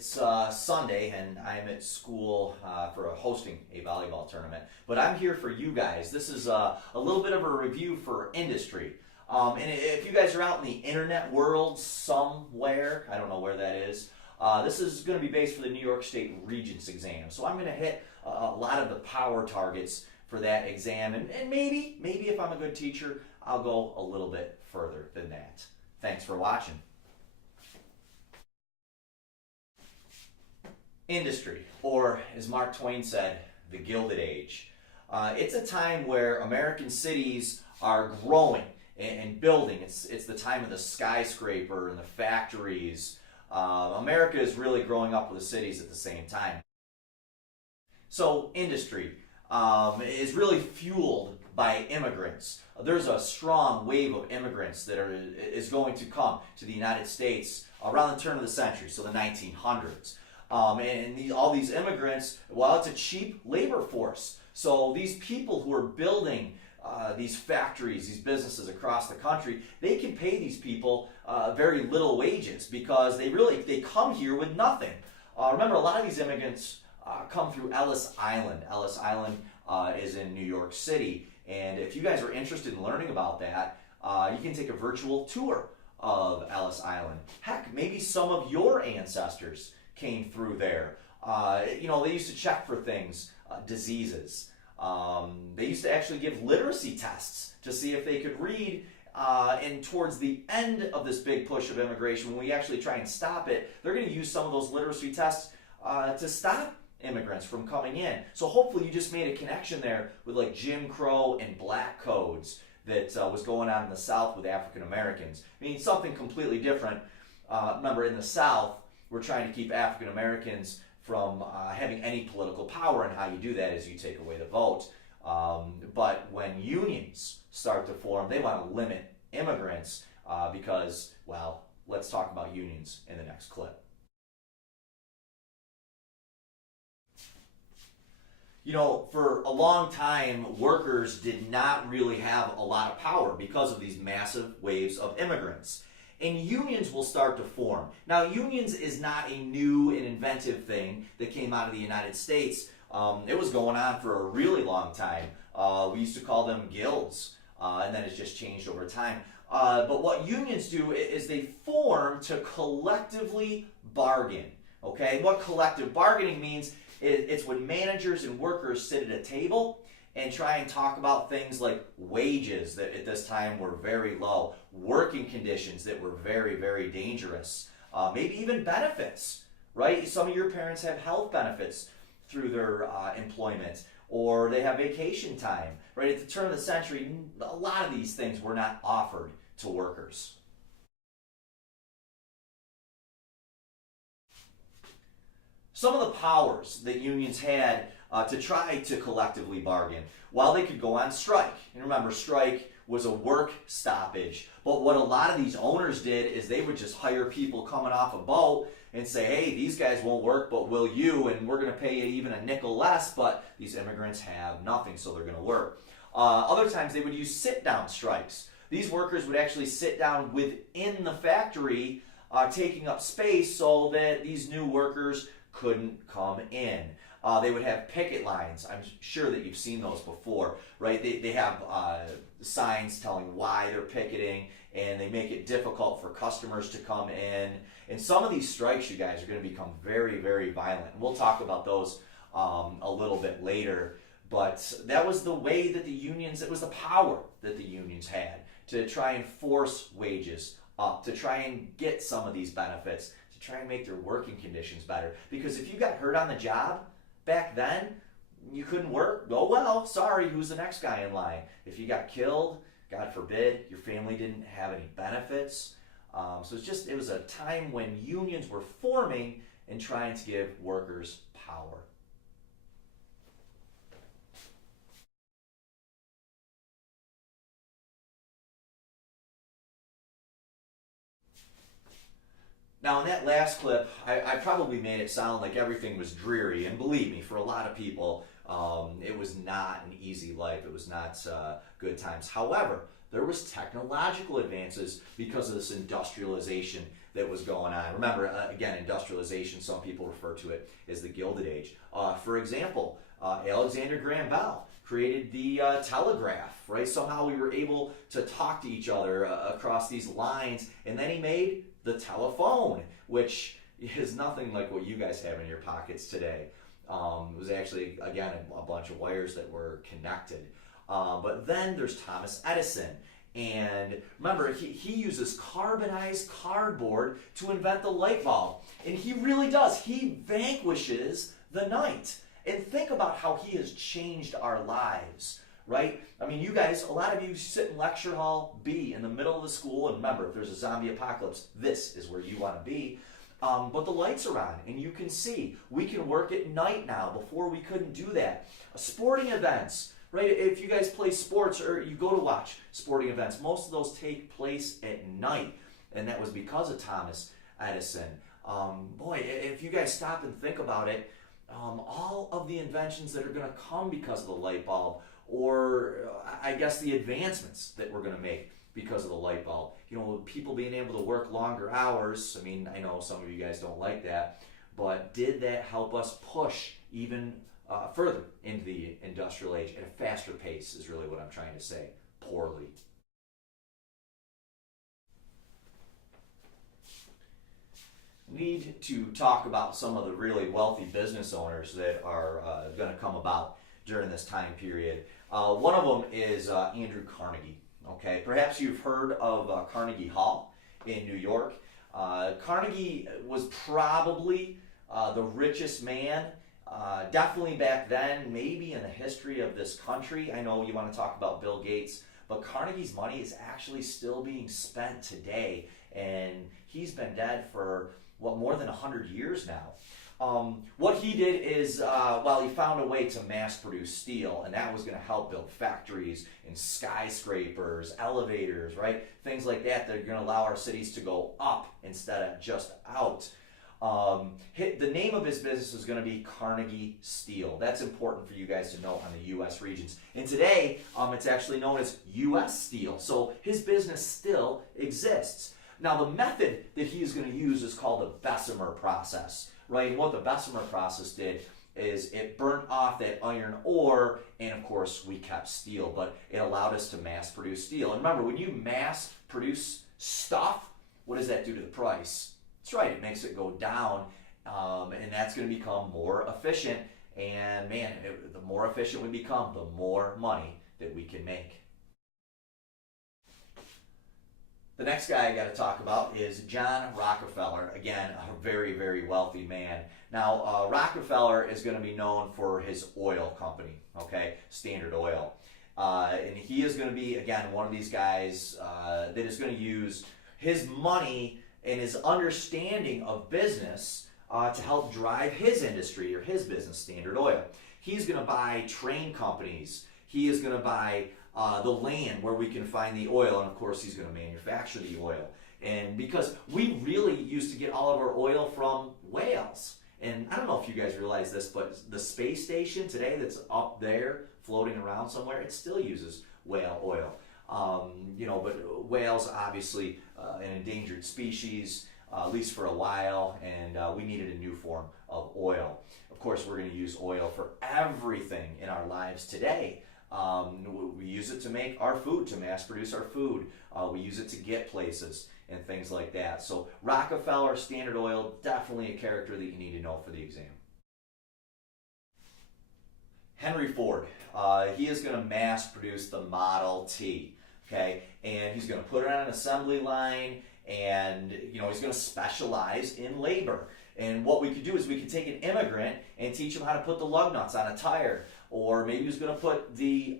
It's Sunday and I'm at school for hosting a volleyball tournament, but I'm here for you guys. This is a little bit of a review for industry. And if you guys are out in the internet world somewhere, I don't know where that is, this is going to be based for the New York State Regents exam. So I'm going to hit a lot of the power targets for that exam, and maybe if I'm a good teacher, I'll go a little bit further than that. Thanks for watching. Industry, or as Mark Twain said, the Gilded Age. It's a time where American cities are growing and building. It's the time of the skyscraper and the factories. America is really growing up with the cities at the same time. So industry is really fueled by immigrants. There's a strong wave of immigrants that is going to come to the United States around the turn of the century, so the 1900s. And all these immigrants, well, it's a cheap labor force. So these people who are building these factories, these businesses across the country, they can pay these people very little wages because they come here with nothing. Remember, a lot of these immigrants come through Ellis Island. Ellis Island is in New York City. And if you guys are interested in learning about that, you can take a virtual tour of Ellis Island. Heck, maybe some of your ancestors came through there. They used to check for things, diseases. They used to actually give literacy tests to see if they could read. And towards the end of this big push of immigration, when we actually try and stop it, they're going to use some of those literacy tests to stop immigrants from coming in. So hopefully you just made a connection there with like Jim Crow and black codes that was going on in the South with African Americans. I mean, something completely different. Remember, in the South, we're trying to keep African Americans from having any political power, and how you do that is you take away the vote. But when unions start to form, they want to limit immigrants because, well, let's talk about unions in the next clip. You know, for a long time, workers did not really have a lot of power because of these massive waves of immigrants. And unions will start to form. Now, unions is not a new and inventive thing that came out of the United States. It was going on for a really long time. We used to call them guilds, and then it's just changed over time. But what unions do is they form to collectively bargain. Okay, what collective bargaining means, it's when managers and workers sit at a table and try and talk about things like wages that at this time were very low, working conditions that were very, very dangerous, maybe even benefits, right? Some of your parents have health benefits through their employment, or they have vacation time, right? At the turn of the century, a lot of these things were not offered to workers. Some of the powers that unions had to try to collectively bargain, while they could go on strike. And remember, strike was a work stoppage. But what a lot of these owners did is they would just hire people coming off a boat and say, hey, these guys won't work, but will you? And we're going to pay you even a nickel less, but these immigrants have nothing, so they're going to work. Other times they would use sit-down strikes. These workers would actually sit down within the factory, taking up space so that these new workers couldn't come in. They would have picket lines. I'm sure that you've seen those before, right? They have signs telling why they're picketing, and they make it difficult for customers to come in. And some of these strikes, you guys, are going to become very, very violent. And we'll talk about those a little bit later. But that was the way that the unions, it was the power that the unions had to try and force wages up, to try and get some of these benefits, to try and make their working conditions better. Because if you got hurt on the job, back then, you couldn't work. Oh, well, sorry, who's the next guy in line? If you got killed, God forbid, your family didn't have any benefits. So it was a time when unions were forming and trying to give workers power. Now, in that last clip, I probably made it sound like everything was dreary, and believe me, for a lot of people, It was not an easy life. It was not good times. However, there was technological advances because of this industrialization that was going on. Remember, again, industrialization, some people refer to it as the Gilded Age. For example, Alexander Graham Bell created the telegraph, right? Somehow we were able to talk to each other across these lines, and then he made the telephone, which is nothing like what you guys have in your pockets today. It was actually, again, a bunch of wires that were connected. But then there's Thomas Edison. And remember, he uses carbonized cardboard to invent the light bulb. And he really does. He vanquishes the night. And think about how he has changed our lives, right? I mean, you guys, a lot of you sit in lecture hall B in the middle of the school, and remember, if there's a zombie apocalypse, this is where you want to be. But the lights are on, and you can see. We can work at night now. Before, we couldn't do that. Sporting events, right? If you guys play sports or you go to watch sporting events, most of those take place at night, and that was because of Thomas Edison. Boy, if you guys stop and think about it, all of the inventions that are going to come because of the light bulb, or I guess the advancements that we're going to make because of the light bulb. You know, people being able to work longer hours. I mean, I know some of you guys don't like that, but did that help us push even further into the industrial age at a faster pace is really what I'm trying to say. Poorly. Need to talk about some of the really wealthy business owners that are going to come about during this time period. One of them is Andrew Carnegie. Okay, perhaps you've heard of Carnegie Hall in New York. Carnegie was probably the richest man, definitely back then, maybe in the history of this country. I know you want to talk about Bill Gates, but Carnegie's money is actually still being spent today, and he's been dead for more than 100 years now. What he did is, he found a way to mass produce steel, and that was going to help build factories and skyscrapers, elevators, right? Things like that that are going to allow our cities to go up instead of just out. The name of his business is going to be Carnegie Steel. That's important for you guys to know on the U.S. regions. And today, it's actually known as U.S. Steel. So his business still exists. Now, the method that he is going to use is called the Bessemer process, right? And what the Bessemer process did is it burnt off that iron ore, and of course, we kept steel, but it allowed us to mass produce steel. And remember, when you mass produce stuff, what does that do to the price? That's right, it makes it go down, and that's going to become more efficient. And man, the more efficient we become, the more money that we can make. The next guy I got to talk about is John Rockefeller. Again, a very, very wealthy man. Now, Rockefeller is going to be known for his oil company, okay, Standard Oil. And he is going to be, again, one of these guys that is going to use his money and his understanding of business to help drive his industry or his business, Standard Oil. He's going to buy train companies. He is going to buy the land where we can find the oil, and of course he's going to manufacture the oil. And because we really used to get all of our oil from whales, and I don't know if you guys realize this, but the space station today that's up there floating around somewhere, it still uses whale oil. But whales obviously an endangered species, at least for a while, and we needed a new form of oil. Of course, we're going to use oil for everything in our lives today. We use it to make our food, to mass produce our food. We use it to get places and things like that. So Rockefeller, Standard Oil, definitely a character that you need to know for the exam. Henry Ford, he is going to mass produce the Model T, okay? And he's going to put it on an assembly line, and he's going to specialize in labor. And what we could do is we could take an immigrant and teach him how to put the lug nuts on a tire, or maybe he's going to put the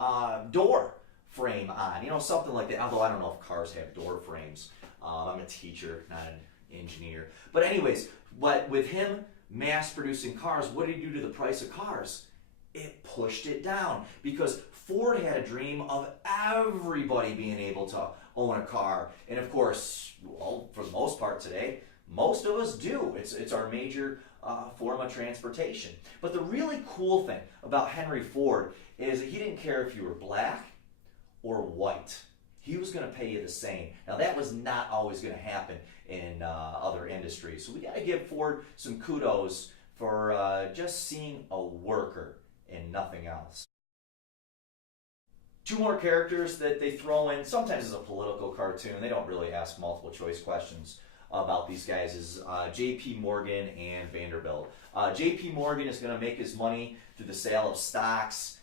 door frame on, something like that. Although I don't know if cars have door frames. I'm a teacher, not an engineer. But anyways, with him mass producing cars, what did he do to the price of cars? It pushed it down, because Ford had a dream of everybody being able to own a car. And of course, for the most part today, most of us do. It's our major form of transportation. But the really cool thing about Henry Ford is that he didn't care if you were black or white. He was going to pay you the same. Now that was not always going to happen in other industries. So we got to give Ford some kudos for just seeing a worker and nothing else. Two more characters that they throw in, sometimes as a political cartoon. They don't really ask multiple choice questions about these guys, is JPMorgan and Vanderbilt. JPMorgan is going to make his money through the sale of stocks.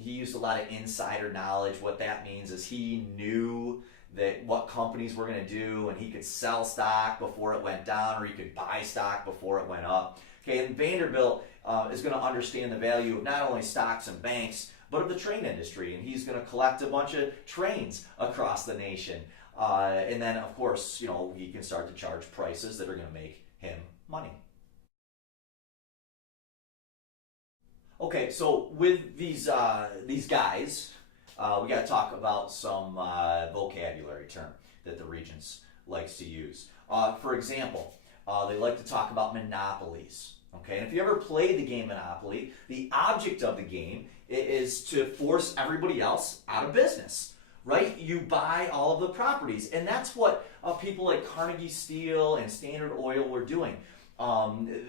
He used a lot of insider knowledge. What that means is he knew that what companies were going to do, and he could sell stock before it went down, or he could buy stock before it went up. Okay, and Vanderbilt is going to understand the value of not only stocks and banks, but of the train industry, and he's going to collect a bunch of trains across the nation. And then, of course, you know, he can start to charge prices that are going to make him money. Okay, so with these guys, we got to talk about some vocabulary term that the Regents likes to use. For example, they like to talk about monopolies. Okay, and if you ever played the game Monopoly, the object of the game is to force everybody else out of business, right? You buy all of the properties, and that's what people like Carnegie Steel and Standard Oil were doing.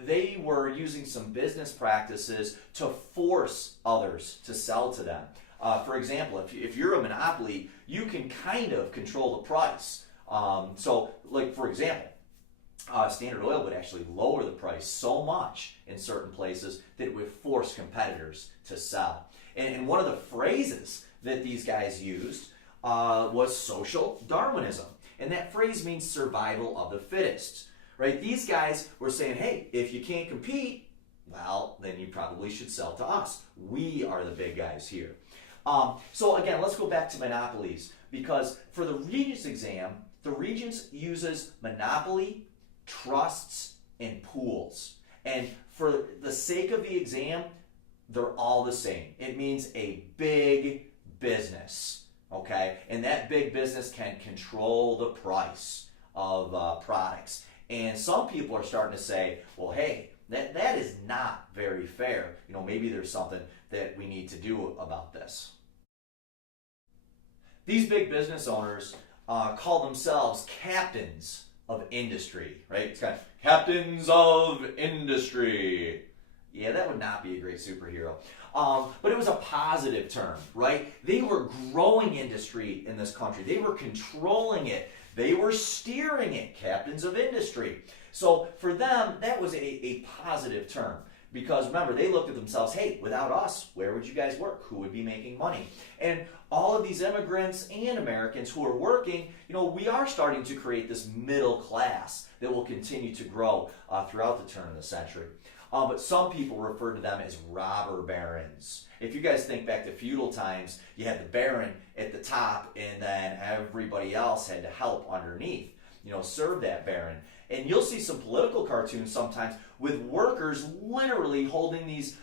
They were using some business practices to force others to sell to them. For example, if you're a monopoly, you can kind of control the price. So, like for example, Standard Oil would actually lower the price so much in certain places that it would force competitors to sell. And one of the phrases that these guys used was social Darwinism. And that phrase means survival of the fittest. Right? These guys were saying, hey, if you can't compete, well, then you probably should sell to us. We are the big guys here. So again, let's go back to monopolies, because for the Regents exam, the Regents uses monopoly, trusts, and pools. And for the sake of the exam, they're all the same. It means a big business, okay? And that big business can control the price of products. And some people are starting to say, well, hey, that is not very fair. You know, maybe there's something that we need to do about this. These big business owners call themselves captains of industry, right? It's kind of captains of industry. Yeah, that would not be a great superhero. But it was a positive term, right? They were growing industry in this country. They were controlling it. They were steering it, captains of industry. So for them, that was a positive term. Because remember, they looked at themselves, hey, without us, where would you guys work? Who would be making money? And all of these immigrants and Americans who are working, you know, we are starting to create this middle class that will continue to grow throughout the turn of the century. But some people refer to them as robber barons. If you guys think back to feudal times, you had the baron at the top, and then everybody else had to help underneath, you know, serve that baron. And you'll see some political cartoons sometimes with workers literally holding these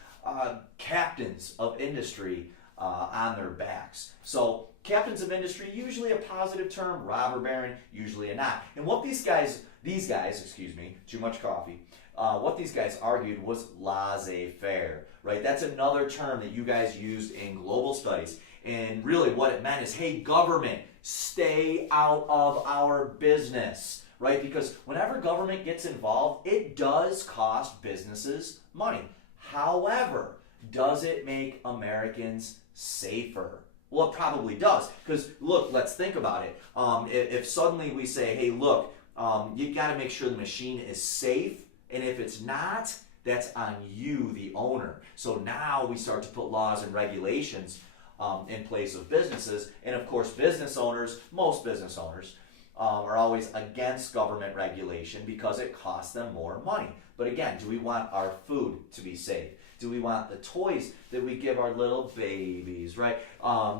captains of industry on their backs. So captains of industry, usually a positive term. Robber baron, usually a not. And what these guys, excuse me, too much coffee. What these guys argued was laissez-faire, right? That's another term that you guys used in global studies. And really what it meant is, hey, government, stay out of our business. Right? Because whenever government gets involved, it does cost businesses money. However, does it make Americans safer? Well, it probably does. Because look, let's think about it. If suddenly we say, hey, look, you got to make sure the machine is safe, and if it's not, that's on you, the owner. So now we start to put laws and regulations in place of businesses, and of course, business owners, most business owners, are always against government regulation because it costs them more money. But again, do we want our food to be safe? Do we want the toys that we give our little babies, right?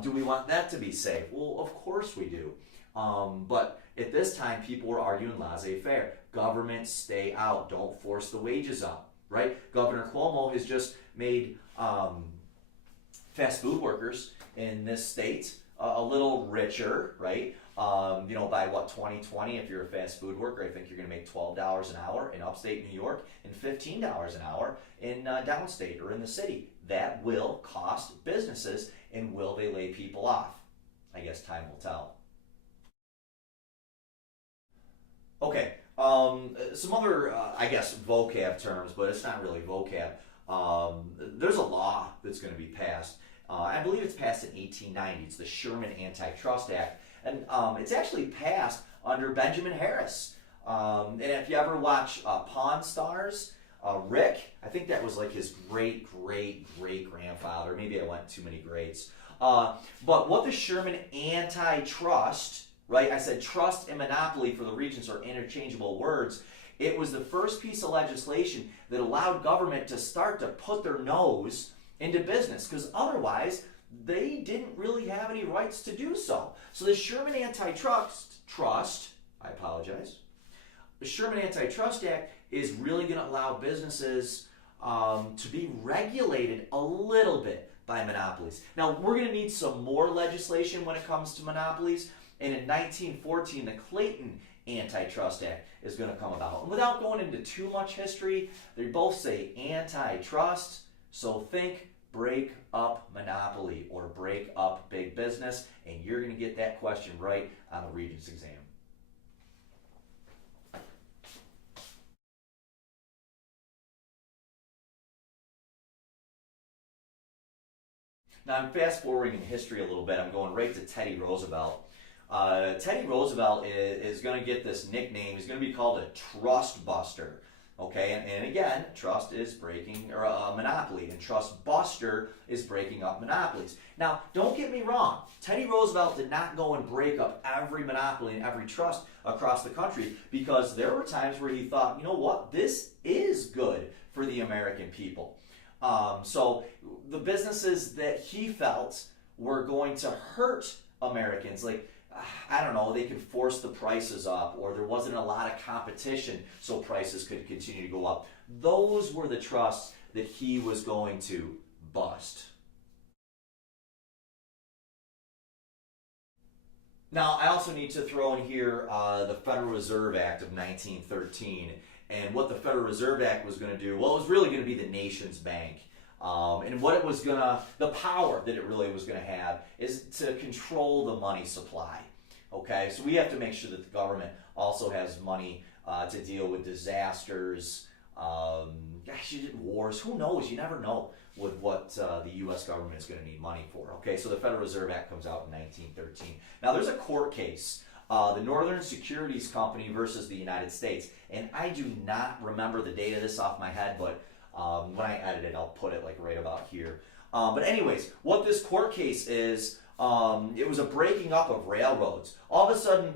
Do we want that to be safe? Well, of course we do. But at this time, people were arguing laissez-faire. Government, stay out. Don't force the wages up, right? Governor Cuomo has just made fast food workers in this state a little rich. richer, right? By what, 2020, if you're a fast food worker, I think you're going to make $12 an hour in upstate New York and $15 an hour in downstate or in the city. That will cost businesses, and will they lay people off? I guess time will tell. Okay, some other, I guess, vocab terms, but it's not really vocab. There's a law that's going to be passed. I believe it's passed in 1890. It's the Sherman Antitrust Act. And it's actually passed under Benjamin Harris. And if you ever watch Pawn Stars, Rick, I think that was like his great-great-great-grandfather. Maybe I went too many greats. But what the Sherman Antitrust, right? I said trust and monopoly for the Regents are interchangeable words. It was the first piece of legislation that allowed government to start to put their nose into business, because otherwise they didn't really have any rights to do so. So the Sherman the Sherman Antitrust Act is really going to allow businesses to be regulated a little bit by monopolies. Now, we're going to need some more legislation when it comes to monopolies, and in 1914, the Clayton Antitrust Act is going to come about. And without going into too much history, they both say antitrust, so think break up monopoly or break up big business, and you're going to get that question right on the Regents exam. Now I'm fast forwarding in history a little bit. I'm going right to Teddy Roosevelt. Teddy Roosevelt is going to get this nickname. He's going to be called a trust buster. Okay, and again, trust is breaking, or a monopoly, and trust buster is breaking up monopolies. Now, don't get me wrong. Teddy Roosevelt did not go and break up every monopoly and every trust across the country, because there were times where he thought, you know what, this is good for the American people. So the businesses that he felt were going to hurt Americans, like, I don't know, they could force the prices up, or there wasn't a lot of competition so prices could continue to go up. Those were the trusts that he was going to bust. Now, I also need to throw in here the Federal Reserve Act of 1913. And what the Federal Reserve Act was going to do, well, it was really going to be the nation's bank. And what it was the power that it really was going to have is to control the money supply. Okay, so we have to make sure that the government also has money to deal with disasters, wars. Who knows? You never know with what the U.S. government is going to need money for. Okay, so the Federal Reserve Act comes out in 1913. Now, there's a court case, the Northern Securities Company versus the United States, and I do not remember the date of this off my head, but when I edit it, I'll put it like right about here. But anyways, what this court case is, it was a breaking up of railroads. All of a sudden,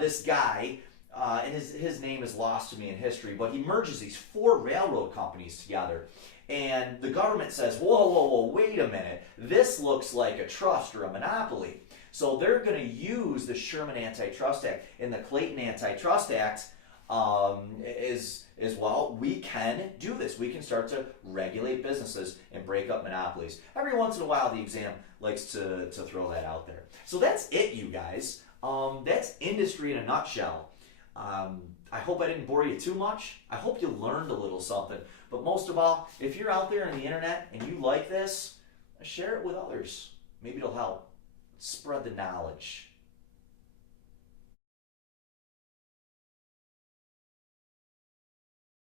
this guy, and his name is lost to me in history, but he merges these 4 railroad companies together. And the government says, whoa, wait a minute. This looks like a trust or a monopoly. So they're going to use the Sherman Antitrust Act and the Clayton Antitrust Act is well, we can do this. We can start to regulate businesses and break up monopolies. Every once in a while, the exam likes to throw that out there. So that's it, you guys. That's industry in a nutshell. I hope I didn't bore you too much. I hope you learned a little something. But most of all, if you're out there on the internet and you like this, share it with others. Maybe it'll help. Spread the knowledge.